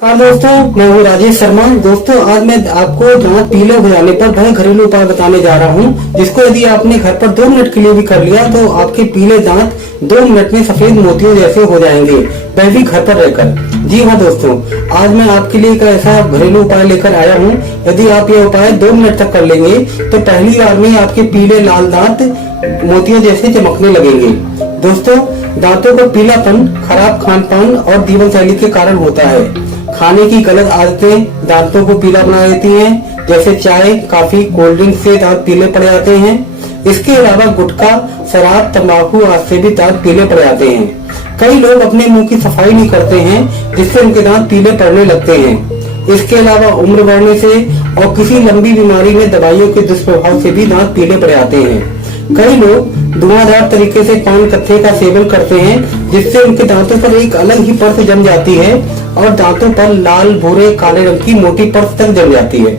हाँ दोस्तों, मैं हूँ राजेश शर्मा। दोस्तों, आज मैं आपको दांत पीले हो जाने पर वह घरेलू उपाय बताने जा रहा हूँ जिसको यदि आपने घर पर 2 मिनट के लिए भी कर लिया तो आपके पीले दांत 2 मिनट में सफेद मोतियों जैसे हो जाएंगे, वह भी घर पर रहकर। जी हाँ दोस्तों, आज मैं आपके लिए एक ऐसा घरेलू उपाय लेकर आया हूँ। यदि आप ये उपाय 2 मिनट तक कर लेंगे तो पहली बार में आपके पीले लाल दांत मोतियों जैसे चमकने लगेंगे। दोस्तों, दांतों का पीलापन खराब खान पान और जीवन शैली के कारण होता है। खाने की गलत आदतें दांतों को पीला बना देती हैं, जैसे चाय, कॉफी, कोल्ड ड्रिंक से दांत पीले पड़ जाते हैं। इसके अलावा गुटखा, शराब, तंबाकू आदि से भी दांत पीले पड़ जाते हैं। कई लोग अपने मुंह की सफाई नहीं करते हैं जिससे उनके दांत पीले पड़ने लगते हैं। इसके अलावा उम्र बढ़ने से और किसी लंबी बीमारी में दवाइयों के दुष्प्रभाव से भी दांत पीले पड़ जाते हैं। कई लोग धुआंधार तरीके से पान कत्थे का सेवन करते हैं जिससे उनके दांतों पर एक अलग ही परत जम जाती है और दांतों पर लाल, भूरे, काले रंग की मोटी परत तक जम जाती है।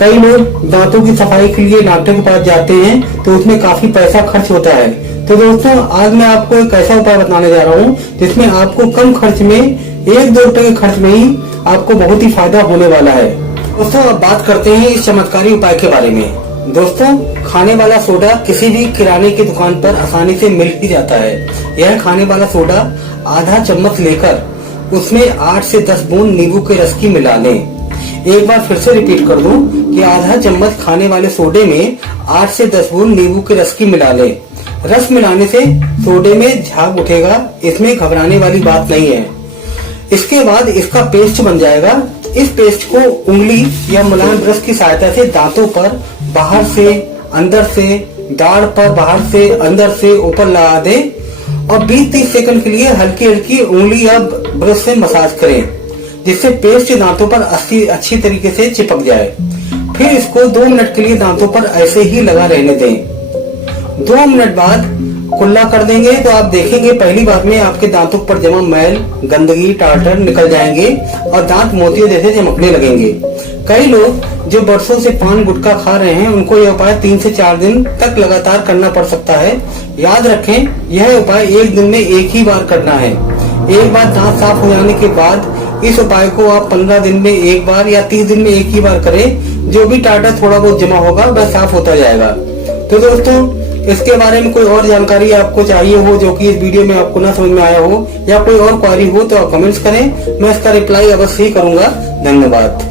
कई लोग दांतों की सफाई के लिए डॉक्टर के पास जाते हैं तो उसमें काफी पैसा खर्च होता है। तो दोस्तों, आज मैं आपको एक ऐसा उपाय बताने जा रहा हूँ जिसमें आपको कम खर्च में 1-2 रुपए के खर्च में ही आपको बहुत ही फायदा होने वाला है। दोस्तों, अब बात करते हैं इस चमत्कारी उपाय के बारे में। दोस्तों, खाने वाला सोडा किसी भी किराने की दुकान पर आसानी से मिल ही जाता है। यह खाने वाला सोडा आधा चम्मच लेकर उसमें 8 से 10 बूंद नींबू के रस की मिला लें। एक बार फिर से रिपीट कर दूं कि आधा चम्मच खाने वाले सोडे में 8 से 10 बूंद नींबू के रस की मिला लें। रस मिलाने से सोडे में झाग उठेगा, इसमें घबराने वाली बात नहीं है। इसके बाद इसका पेस्ट बन जाएगा। इस पेस्ट को उंगली या मुलायम ब्रश की सहायता से दांतों पर बाहर से अंदर से, दाढ़ पर बाहर से अंदर से ऊपर लगा दें और 20-30 सेकंड के लिए हल्की हल्की उंगली या ब्रश से मसाज करें जिससे पेस्ट दांतों पर अच्छी तरीके से चिपक जाए। फिर इसको 2 मिनट के लिए दांतों पर ऐसे ही लगा रहने दें। 2 मिनट बाद कुल्ला कर देंगे तो आप देखेंगे पहली बार में आपके दांतों पर जमा मैल, गंदगी, टार्टर निकल जाएंगे और दांत मोतियों जैसे चमकने लगेंगे। कई लोग जो बरसों से पान गुटखा खा रहे हैं उनको यह उपाय 3 से 4 दिन तक लगातार करना पड़ सकता है। याद रखें, यह उपाय 1 दिन में 1 ही बार करना है। एक बार दांत साफ हो जाने के बाद इस उपाय को आप 15 दिन में 1 बार या 30 दिन में 1 ही बार करें। जो भी टार्टर थोड़ा बहुत जमा होगा वह साफ होता जाएगा। तो दोस्तों, इसके बारे में कोई और जानकारी आपको चाहिए हो जो कि इस वीडियो में आपको ना समझ में आया हो या कोई और क्वेरी हो तो आप कमेंट्स करें, मैं इसका रिप्लाई अवश्य ही करूंगा। धन्यवाद।